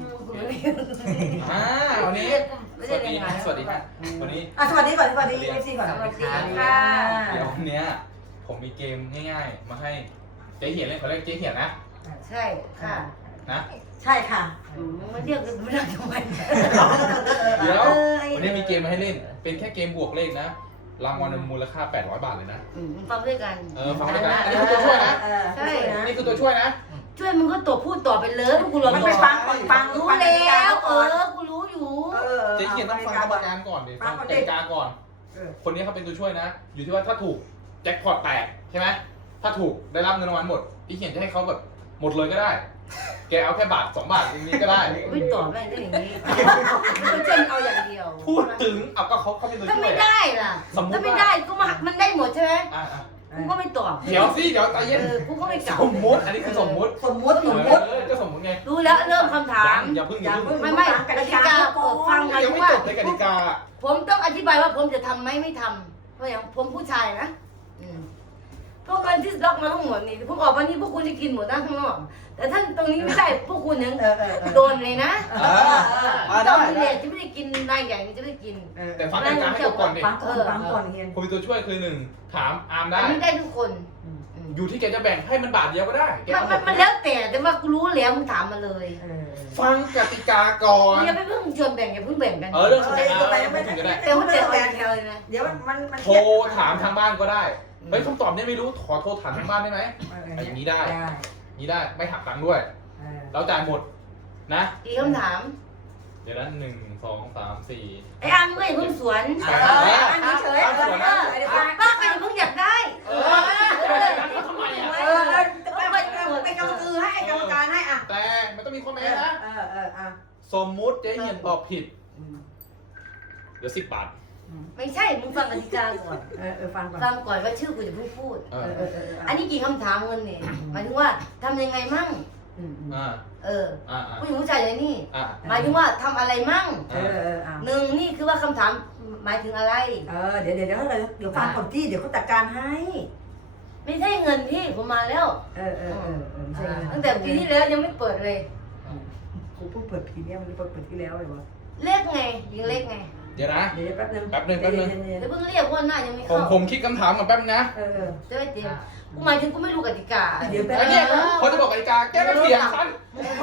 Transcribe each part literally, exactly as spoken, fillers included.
อ่าวันนี้สวัสดีสวัสดีครับวันนี้อ่ะสวัสดีก่อนสวัสดีเอฟซีก่อนสวัสดีค่ะเดี๋ยววันนี้ผมมีเกมง่ายๆมาให้เจ๊เหียนเลยเขาเรียกเจ๊เหียนนะใช่ค่ะนะใช่ค่ะมันเรียกกันไม่ได้ทำไมเดี๋ยววันนี้มีเกมมาให้เล่นเป็นแค่เกมบวกเลขนะรางวัลมูลค่าแปดร้อยบาทเลยนะฟังด้วยกันเออฟังด้วยกันอันนี้คือตัวช่วยนะใช่นี่คือตัวช่วยนะช่วยมึงก็ตบพูดต่อไปเลยพวกกูรอมันไปฟังก่อนฟังรู้แล้วเออกูรู้อยู่เจ๊เหียนต้องฟังกรรมการก่อนดิฟังกติกาก่อนคนนี้เขาเป็นตัวช่วยนะอยู่ที่ว่าถ้าถูกแจ็คพอตแตกใช่ไหมถ้าถูกได้รับเงินรางวัลหมดพี่เขียนจะให้เขาแบบหมดเลยก็ได้แกเอาแค่บาทสองบาทอย่างนี้ก็ได้ไม่ตอบแม่งได้อย่างนี้มันจะเอาอย่างเดียวพูดถึงเอาก็เขาเขาเป็นตัวถ้าช่วยไม่ได้ล่ะถ้าไม่ได้ก็มามันได้หมดใช่ไหมอ่ากูก็ไม่ตอบเดี๋ยวสิเดี๋ยวใจเย็นเออกูก็ไม่กลับสมมุติอันนี้คือสมมุติสมมุติสมมุติเออก็สมมุติไงรู้แล้วเริ่มคำถามอย่าเพิ่งอย่าเพิ่งไม่ไม่กติกาเปิดฟังมายังไม่ว่าจบเลยกติกาผมต้องอธิบายว่าผมจะทำไหมไม่ทำเพราะอย่างผมผู้ชายนะพวกกันที่ล็อกมาทั้งหมดนี่ผมออกวันนี้พวกคุณจะกินหมดนะข้างนอกแต่ท่านตรงนี้ไม่ได้พวกคุณยังโดนเลยนะอ่าต้องมีเลทจะไม่ได้กินนายใหญ่จะไม่ได้กินแต่ฟังกติกาให้จบก่อนดิฟังก่อนฟังก่อนเฮียนผมมีตัวช่วยคือหนึ่งถามอาร์มอัได้นนี้ได้ทุกคนอยู่ที่แกจะแบ่งให้มันบาทเดียวก็ได้แกมันเอาหมมันดมันแล้วแต่แต่ว่ากูรู้แล้วมึงถามมาเลยฟังกติกาก่อนอย่าไปเพิ่งชวนแบ่งอย่าเพิ่งแบ่งกันเออเรื่องกติกาไม่ถึงก็ได้แต่ว่าเจ็ดแบ่งเลยนะเดี๋ยวมันมันโทรถามทางบ้านก็ได้เฮ้ยคำตอบเนี่ยไม่รู้ขอโทรถามทางบ้านได้ไหมอย่างนี้ได้นี้ได้ไม่หักตังค์ด้วยเราจ่ายหมดนะอีกคำถามเดี๋ยวนั้นหนึ่งสองสามสี่ไอ้อันมึงอย่าเพิ่งสวนอันนี้เฉยเออเดี๋ยวฟังป้าใครอย่าเพิ่งอยากได้เออทำไมอ่ะเออเป็นกรรมการให้กรรมการให้อ่ะแต่มันต้องมีข้อแม้นะเออเอออ่ะสมมุติเจ๊เหียนตอบผิดเดี๋ยวสิบบาทไม่ใช่มึงฟังกติกาก่อนเออเออฟังก่อนฟังก่อนว่าชื่อกูจะเพิ่งพูดเอเอออเออเอออันนี้กี่คำถามเงินเนี่ยหมายถึงว่าทำยังไงมั่งอ่าเอออ่าอ่าผู้หญิงผู้ชายเลยนี่อ่าหมายถึงว่าทำอะไรมั่งเออเอออ่ะหนึ่งนี่คือว่าคำถามหมายถึงอะไรเออเดี๋ยวเดี๋ยวเดี๋ยวเดี๋ยวฟังก่อนที่เดี๋ยวเขาจัดการให้ไม่ใช่เงินพี่ผมมาแล้วเออเออเออเออไม่ใช่ตั้งแต่ปีที่แล้วยังไม่เปิดเลยกูเพิ่งเปิดปีนี้มันเปิดเปิดที่แล้วเลยวะเล็กไงยิงเล็กไงเดี๋ยวนะเดี๋ยวแป๊บนึงแป๊บนึงแป๊บนึงเดี๋ยวเพิ่งเรียกว่าหน้ายังไม่ผมเข้าผมคิดคำถามก่อนแป๊บนึงนะเออจะไม่เจ็บกูหมายถึงกูไม่รู้กติกาเดี๋ยวแป๊บไอ้นึเนี่ยงพอจะบอกกติกาแกไม่เถียงฉัน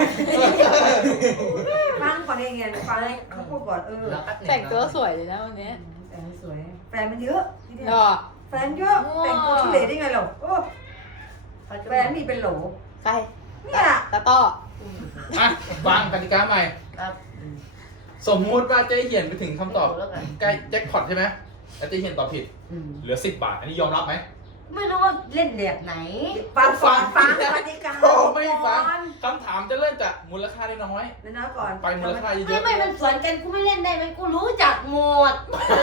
ฟังก่อนเองไงฟังเขาพูดก่อนเออแต่งตัวสวยเลยนะวันนี้แฟนสวยแฟนมันเยอะที่เนี่ยหรอแฟนเยอะแต่งตัวทุเรศได้ไงหรอโอ้แฟนมีเป็นโหลใครเนี่ยตาต้ออ่ะฟังกติกาใหม่ครับสมมุติว่าเจ๊เหียนไปถึงคำตอบแล้วกันใกล้แจ็คพอตใช่ไหมแล้วเจ๊เหียนตอบผิด เหลือสิบบาท อันนี้ยอมรับไหมไม่รู้ว่าเล่นแบบไหนฟังฟังฟังกติกาโอ้ไม่ฟังคำถามจะเริ่มจากมูลค่าได้น้อยนะก่อนไปมูลค่าเยไม่อะไม่มันสวนกันกูไม่เล่นได้ไหมกูรู้จักหมด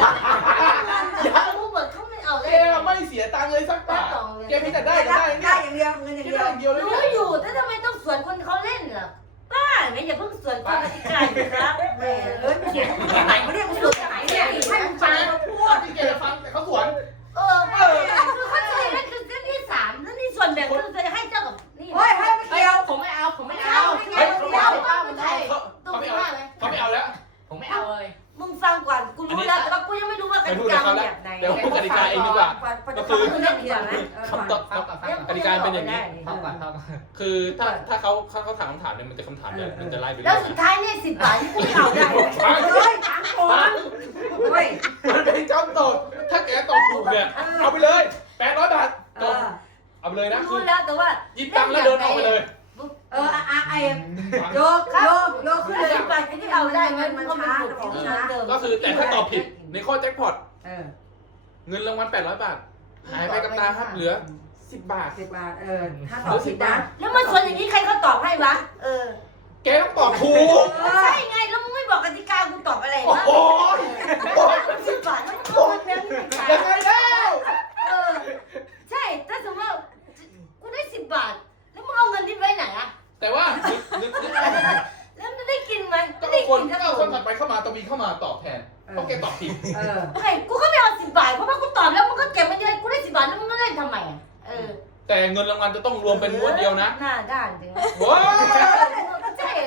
กูเบิดเขาไม่เอาๆได้แกไม่เสียตังค์เลยสักบาทแกมีแต่ได้แต่ได้ได้เนี่ยอย่างเดียวเงินอย่างคิดเดียได้วอย่างเดียวเลยรู้เนี่ยอยู่แต่ทำไมต้องสวนคนเขาเล่นล่ะป้าไหนอย่าเพิ่งสวนคนกติกาอยู่ครับแหมเอ้ยเขียนไหนเขาเรียกมันสุดไหนเนี่ยให้มันฟังพูดที่แกจะฟังแต่เขาสวนเออคือเขาจะนั่นคือเส้นที่สามแล้วนี่ส่วนแบ่งคือจะให้เจ้ากับนี่เฮ้ยให้มันเกี่ยวผมไม่เอา ผมไม่ไม่เอาเอาไม่เอาไม่เอาป้ามันไทยเขาต้องเขาไปไม่เอาว่าเลยเขาไม่เอาแล้วผมไม่เอาเลยมึงฟังก่อนกูรู้แล้วแต่ว่ากูยังไม่รู้ว่ากไปติพูดกากับเขาแบแล้วบไหนเดี๋ยวพูดกติกาเองดีกว่าก็คือเรื่องเดียวนะคำตอบกติกาเป็นอย่างนี้เข้าก่อนเข้าก่อนคือถ้าถ้าเขาเขาเขาถามคำถามเนี่ยมันจะคำถามเนี่ยมันจะไล่ไปแล้วเรื่อยสุดท้ายเนี่ยสิบบาทที่กูไม่เอาได้ฟังเฮ้ยฟังก่อนเฮ้ยมันเป็นคำตอบถ้าแกตอบถูกเนี่ยเอาไปเลยแปดร้อยบาทเอจบอเอาไปเลยนะคืรู้อแล้วแต่ว่าหยิบตังค์แล้วเดินออกไปเลยเอออ่ะไอ้โยกโยกโยกขึ้นแล้วเลยสิบบาทที่เอาได้มันมันก็ช้าเป็นของที่ช้าเดิมก็คือแต่ถ้าตอบผิดในข้อแจ็คพอตเออเงินรางวัลแปดร้อยบาทหายไปกับตาครับเหลือสิบบาทสิบบาทเออถ้าตอบผิดนะแล้วมันส่วนอย่างนี้ใครเขาตอบให้วะเออแกต้องตอบถูกใช่ไงแล้วมึงไม่บอกกติกากูตอบอะไรโอ้วะโหสิบบาทมันเอาเงินแบงค์ยังไงแล้วเออใช่ถ้าสมมติว่ากูได้สิบบาท แล้วมึงเอาเงินที่ไว้ไหนอะแต่ว่านึกนึกนึกแล้วมันได้กินไหมก็ไม่ได้คนกินก็สักเอาคคนนถัดไปเข้ามาต้องมีเข้ามาตอบแทนเพราะแกตอบผิดเออไอ้กูก็ไม่เอาสิบบาทเพราะว่ากูตอบแล้วมึงก็เก็บมาเยอะกูได้สิบบาทแล้วมึงก็เล่นทำไมอะเออแต่เงินรางวัลจะต้องรวมเป็นม้วนเดียวนะหน้าด้านจริงว้าวใช่เลยแต่ฟัง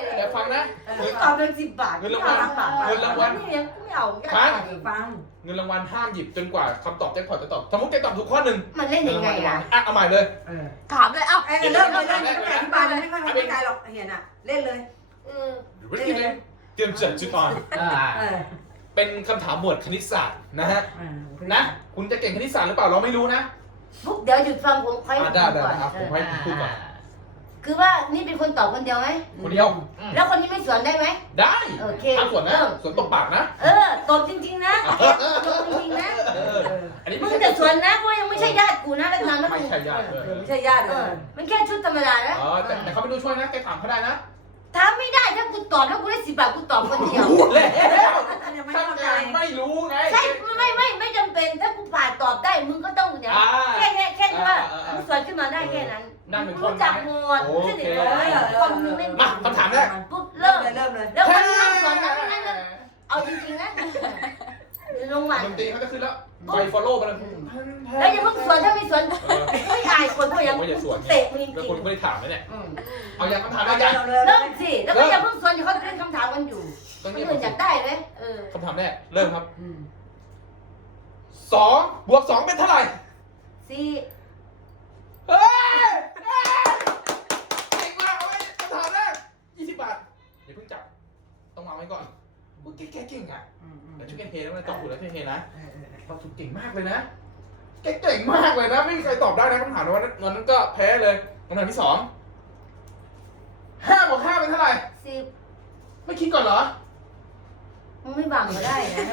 ฟังนะตอบเป็นสิบบาทเงินรางวัลบาทเงินรางวัลนี่ยังไม่เอาฟังฟังเงินรางวัลห้ามหยิบจนกว่าคำตอบแจ็คพอตจะตอบสมมติแกตอบถูกข้อหนึ่งมันเล่นยังไงอ่ะอ่ะเอาใหม่เลยเออถามเลยเอ้าเอ้ยเริ่มเลยเริ่มเลยไม่อธิบายเลยไม่ค่อยเข้าใจหรอกเห็นอ่ะเล่นเลยเออเตรียมเสร็จจุดอ่อนอ่าเออเป็นคำถามหมวดคณิตศาสตร์นะฮะอ่านะ คุณจะเก่งคณิตศาสตร์หรือเปล่าเราไม่รู้นะปุ๊บเดี๋ยวหยุดฟังผมค่อยอ่ะได้ได้ก่อนครับผมให้พูดก่อนคือว่านี่เป็นคนตอบคนเดียวไหมคนเดียวอืมแล้วคนนี้ไม่สวนได้ไหมได้โอเคทำส่วนนะเริ่มส่วนตบปากนะเออตอบจริงๆนะตอบจริงๆนะเอออันนี้มึไม่งใช่จะสวนนะเพราะยังไม่ใช่ญาติกูนะแล้วนานแล้วไม่ใช่ญาติเอเอออไม่ใช่ญาติเอเอออมันแค่ชุดธรรมดานะอ๋อแต่แต่เขาเป็นตัวช่วยนะแกถามเขาได้นะถามไม่ได้ถ้ากูตอบแล้วกูได้สิบบาทกูตอบคนเดียวพูดแล้วยังไม่ถ้าเข้าแกใจไม่รู้ไงใช่ไม่ไม่ไม่จำเป็นถ้ากูผ่านตอบได้มึงก็ต้องเนี่ยอ่าแค่แค่แค่ที่ว่าอ่าอ่ามึงสวนขึ้นมาได้แค่นั้นนั่งเป็นคนรู้จักหมดโอเคขึ้นอีกเลยคนมึงเล่นมาคำถามแรกปุ๊บเริ่เริ่มมเลยเริ่มเลยแล้วคนที่นั่งสวนนะไม่งั้นนะเอาจริงๆนะลงมาดนตรีเขาจะขึ้นแล้วไปฟอลโล่ไปแล้วแล้วอย่าเพิ่งสวนถ้าไม่สวนไม่อายคนเพราะยังไม่จะสวนไงเตะมึงจริงแล้วคนก็ไม่ได้ถามนะเนี่ยๆอืมเอาอย่างคำถามแรเอากเริ่ยังมเลยเริ่มสิแล้วก็อย่าเพิ่งสวนอย่าเขาเล่นคำถามกันอยู่ต้องคนเงียบอื่นอยากได้ไหมเออคำถามแรกเริ่มครับอืมสองบวกสองเป็นเท่าไหร่สี่เฮ้ยเฮ้ยเก่งมากเอาไว้คำถามแรกยี่สิบบาทอย่าเพิ่งจับต้องวางไว้ก่อนกูแกแกเก่งอ่ะอืมอืมแต่ช่วยกันเทนะมันตอบถูกแล้วช่วยกันเทนะเออเออเออตอบถูกเก่งมากเลยนะแกเก่งมากเลยนะไม่มีใครตอบได้นะคำถามวันนั้นวันนั้นก็แพ้เลยคำถามที่สองห้าบวกห้าเป็นเท่าไหร่สิบไม่คิดก่อนเหรอมึงไม่บังก็ได้นะ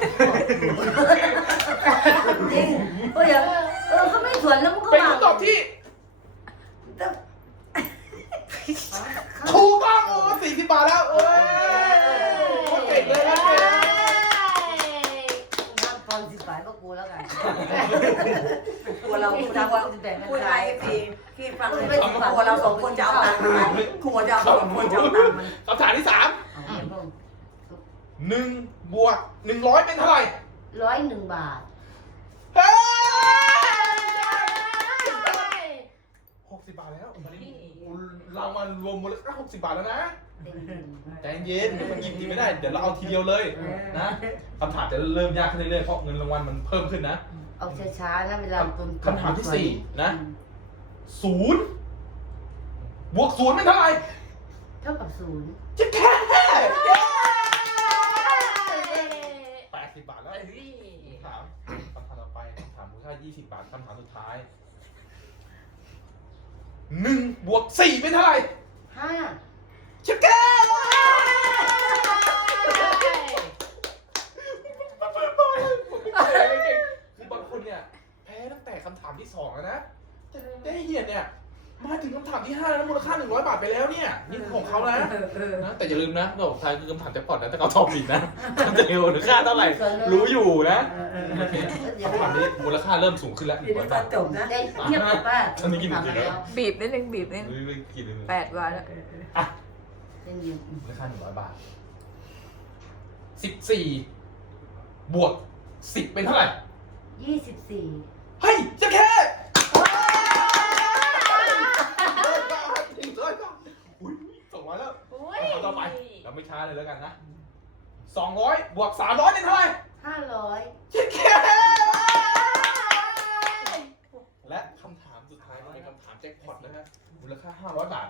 จริงเพราะอย่างเออเขาไม่สวนแล้วมึงก็เป็นบังคำตอบที่ถูกต้องโอ้สี่สิบบาทแล้วเอ้ยโคตรเก่งเลยนะเก่งทำตอนสิบบาทก็กูแล้วกันกลัวเราพูดว่าพูดไอ้พี่พี่ฟังเลยกลัวเราสองคนจะเอาตังค์มันกลัวจะเอาสองคนจะเอาตังค์มันคำถามที่สามหนึ่งบวกหนึ่งร้อยเป็นเท่าไหร่ร้อยหนึ่งบาทเฮ้ยหกสิบบาทแล้วตอนนี้เรามารวมมูลค่าหกสิบบาทแล้วนะใจเย็นมันหยิบหยิบไม่ได้เดี๋ยวเราเอาทีเดียวเลยนะคำถามจะเริ่มยากขึ้นเรื่อยๆเพราะเงินรางวัลมันเพิ่มขึ้นนะเอาช้าๆนะเวลาตุนคำถามที่สี่นะศูนย์บวกศูนย์เป็นเท่าไหร่เท่ากับศูนย์จะแค่แปดสิบบาทแล้วถามคำถามต่อไปคำถามมูลค่ายี่สิบบาทคำถามสุดท้ายหนึ่งบวกสี่เป็นเท่าไหร่ห้าจะแค่คือบางคนเนี่ยแพ้ตั้งแต่คำถามที่สองแล้วนะแต่ได้เหียนเนี่ยมาถึงคำถามที่ห้าแล้วมูลค่าหนึ่งร้อยบาทไปแล้วเนี่ยนี่คือของเขานะเออเออนะแต่อย่าลืมนะดอกไทยคือคำถามแจ็คพอตนะแต่เขาตอบผิดนะจะเร็วหรือค่าเท่าไหร่รู้อยู่นะเออเออโอเคคำถามนี้มูลค่าเริ่มสูงขึ้นแล้วหเดี๋นึ่ยวงร้อยตอบาทจบนะได้เงียบป้าตอนนี้กินหมดแล้วบีบนิดนึงบีบนิดนึงเรื่อยๆกินเลยแปดวันแล้วอ่ะเย็นเย็นมูลค่าหนึ่งร้อยบาทสิบสี่บวกสิบเป็นเท่าไหร่ยี่สิบสี่เฮ้ยจะแค่อุ้ยสองร้อยแล้วเอาต่อไปเราไม่ช้าเลยแล้วกันนะสองร้อยบวกสามร้อยเป็นเท่าไหร่ห้าร้อยจะแค่และคำถามสุดท้ายเป็นคำถามแจ็คพอตนะฮะมูลค่าห้าร้อยบาท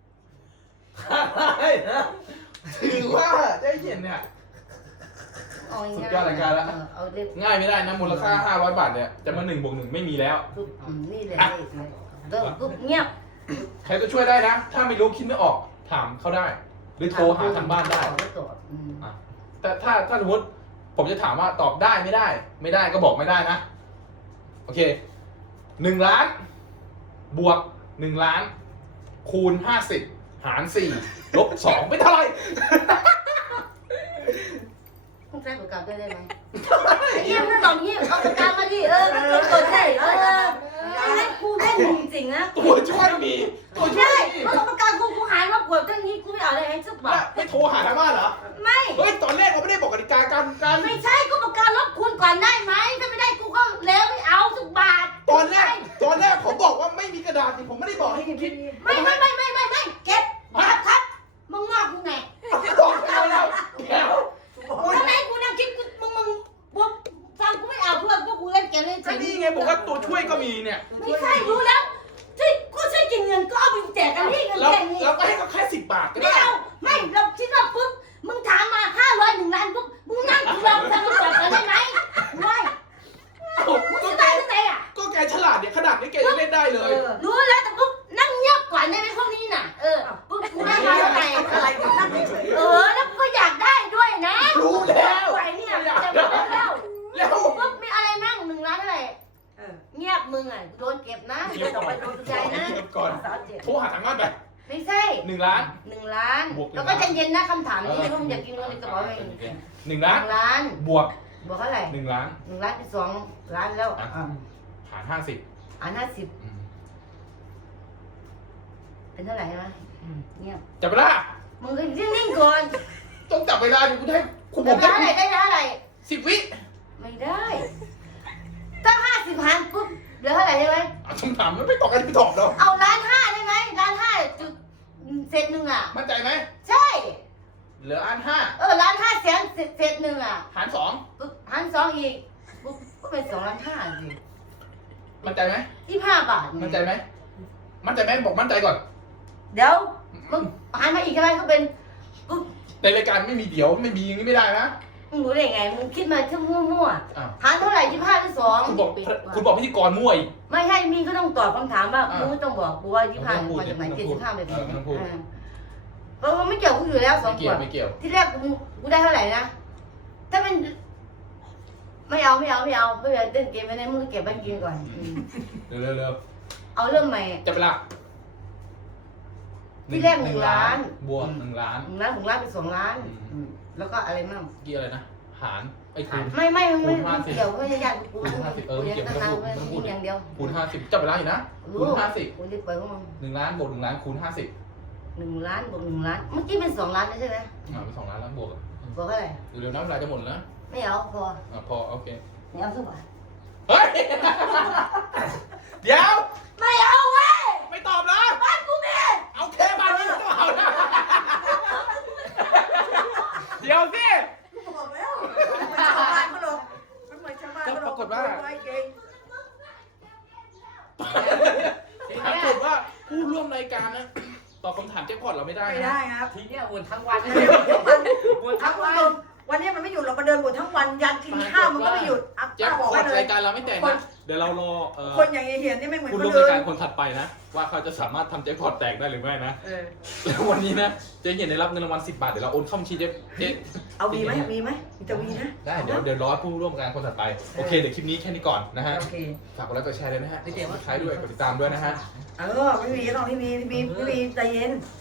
ถือว่าได้เห็นเนี่ยเอาสุดยอดรายการแล้วเอาเรียบง่ายไม่ได้นะมูลค่าห้าร้อยบาทเนี่ยจะมาหนึ่งบวกหนึ่งไม่มีแล้วปุ๊บนี่เลยเริ่มปุ๊บเงียบใครก็ช่วยได้นะ ถ้าไม่รู้คิดไม่ออกถามเขาได้ หรือโทรหาทางบ้านได้ไม่ตอบอืมแต่ถ้าถ้าสมมติผมจะถามว่าตอบได้ไม่ได้ ไม่ได้ก็บอกไม่ได้นะ โอเคหนึ่งล้าน บวกหนึ่งล้าน คูณห้าสิบหารสี่ลบสองเป็นเท่าไหร่ต้องใช้ปากกาด้วยได้ไหมเยี่ยมตอนนี้เอาปากกามาดิเออมันกดกดได้เออไม่งั้นกูเล่นจริงๆนะตัวช่วยมีตัวช่วใช่ยมีเพราะปากกากูกูหายมากดเรื่องนี้กูไม่เอาอะไรให้สักบาทไม่โทรหาทางบ้านเหรอไม่เฮ้ยตอนแรกเราไม่ได้บอกกติกาการการไม่ใช่ก็ปากกาลบคูณก่อนได้ไหมถ้าไม่ได้กูก็แล้วไม่เอาสักบาทตอนแรกตอนแรกผมบอกว่าไม่มีกระดาษสิผมไม่ได้บอกให้คุณคิดไม่ไม่ไม่ไม่ไม่ไม่เก็บครับครับมึงนอกกูไงบอกว่าตัวช่วยก็มีเนี่ยไม่ใช่รู้แล้วที่กูช่วยกินเงินก็เอาไปแจกกันที่เงินแล้วแค่นี้เราก็ให้เขาแค่สิบบาทก็ไม่ได้เอาไม่เราคิดว่าปุ๊บมึงถามมาห้าร้อยหนึ่งล้านปุ๊บมึงนั่งคือเราทำมันจับกันได้ไหมไม่เอ้ามึงก็จะแกตายตั้งแต่อ่ะก็แกฉลาดเนี่ยขนาดนี้แกยังเล่นได้เลยรู้แล้วแต่ปุ๊บนั่งเงียบก่อนได้ไหมพวกนี้น่ะเออปุ๊บกูได้มาเท่าไหร่อะไรกันนั่นเฉยเออแล้วกูก็อยากได้ด้วยนะรู้แล้วไหวเนี่ยจะมาแล้วแล้วปุ๊บมีอะไรมั่งหนึ่งล้านเท่าไหร่เออเงียบมึงอ่ะโดนเก็บนะเดี๋ยวต่อไปโดนใจนะเก็บก่อนสาวเจ็บโทรหาทางบ้านไปไม่ใช่หนึ่งล้านหนึ่งล้านบวกหนึ่งแล้วก็ล้านใจเย็นนะคำถามนี้เพราะมึงอยากกินเงินในกระเป๋าเองหนึ่งหล้านนึ่งล้านบวกบวกเท่าไหร่หนึ่งล้านหนึ่งล้านเป็นสองล้านแล้วอ่ะอ่ะหารห้าสิบอ่านห้าสิบเป็นเท่าไหร่ใช่ไหมเงียบจับเวลามึงก็นิ่งๆก่อนต้องจับเวลาอยู่กูได้คุณผได้มเท่าไหร่ได้เท่าไหร่สิบวิไม่ได้ถ้าห้าสิบหารปุ๊บเหลือเท่าไหร่ใช่ไหมอ่ะคำถามมันไม่ตอบกันไม่ตอบแล้วเอาล้านห้าได้ไหมล้านห้าจุดเศษหนึ่งอ่ะมั่นใจไหมใช่เหลืออันห้าเออล้านห้าแสนเศษหนึ่งอ่ะหารสองปุ๊บหารสองอีกปุ๊บก็เป็นสองล้านห้าสิมั่นใจไหมยี่สิบห้าบาทมั่นใจไหมมั่นใจไหมบอกมั่นใจก่อนเดี๋ยวมึงหารมาอีกใช่ไหมก็เป็นปุ๊บในรายการไม่มีเดี๋ยวไม่มีอย่างนี้ไม่ได้นะมึงรู้ได้ไงมึงคิดมาที่มั่วอ้าวๆหารเท่าไหร่ยี่สิบห้าหรือสองคุณบอกคุณบอกพิธีกรมั่วอีกไม่ให้มีก็ต้องตอบคำถามว่าอ่ามึงไม่ต้องบอกกูว่ายี่สิบห้าไม่ต้องพูดมาจากไหนไม่เจ็ดต้องพูดสิบห้าไปเออไม่ต้องพูดเพราะว่าไม่เกี่ยวกูอยู่แล้วสอไม่งขเกี่ยววดไม่เกี่ยวที่แรกกูกูได้เท่าไหร่นะถ้าเป็นไม่เอาไม่เอาไม่เอาไม่เอาเล่นเกมไม่ได้มึงก็เก็บไว้กินก่อนอืมเร็วเร็วเร็วเอาเริ่มใหม่จับเวลาที่แรกหนึ่งล้านบวกหนึ่งล้านหนึ่งล้านของล้านเป็นสองล้านอืมอืมแล้วก็อะไรมั่งเกี่ยวอะไรนะหารไอ้คูณไม่ไม่ไม่คูณไม่ห้าสิบเกี่ยวไม่ได้ยากกูคูณห้าสิบเออกูยังเก็บตั้งไม่นานต้องพูดไม่ต้องพูดกูอย่างเดียวคูณห้าสิบจับเวลาอยู่นะคูณห้าสิบกูรีบไปพวกมึงหนึ่งล้านบวกหนึ่งล้านคูณห้าสิบหนึ่งล้านบวกหนึ่งล้านเมื่อกี้เป็นสองล้านใช่ไหมอ่าเป็นสองล้านแล้วบวกอ่ะบอกเท่าไหร่เร็วๆนะเวลาจะหมดแล้วนะไม่เอาพออ่าพอโอเคไม่เอาสักบาทเฮ้ย เดี๋ยวไม่เอาเว้ยไม่ตอบนะบ้านกูมีเอาแค่บาทนี้ไม่ต้องเอานะเดี๋ยวสิๆบอกแล้วมันชาวบ้านเขาหรอกมันเหมือนชาวบ้านเขาหรอกปรากฏว่าไอ้เก่งปรากฏว่าผู้ร่วมรายการนะตอบคำถามแจ็คพอตเราไม่ได้ไม่นะได้ครับทีเนี้ยวนทั้งวันวันนี้วนทั้งวันวันนี้มันไม่หยุดเรามาเดินวนทั้งวันยันกินข้าวมันก็ไม่หยุดอ่ะแจ็คป้าบอกพอให้ตเลยรายการเราไม่แตกนะเดี๋ยวเรารอเอ่อคนอย่างไอ้เหียนนี่ไม่เหมือนผู้คร่วน มอื่รายนการคนถัดไปนะ ว่าเขาจะสามารถทำแจ็คพอตแตกได้หรือไม่นะเออแล้ววันนี้นะเจ๊เห็นได้รับเงินรางวัลสิบบาทเดี๋ยวเราโอนเข้าบัญชีเจ๊เจ๊เอาวีไหมมีไหมมีแต่วีนะได้เดี๋ยวเดี๋ยวรอผู้ร่วมงานคนถัดไปโอเคเดี๋ยวคลิปนี้แค่นี้ก่อนนะฮะโอเคฝากกดไลค์กดแชร์ด้วยนะฮะใช้ด้วยกดติดตามด้วยนะฮะเออไม่มีก็ต้องไม่มีไม่มีไม่มีใจเย็น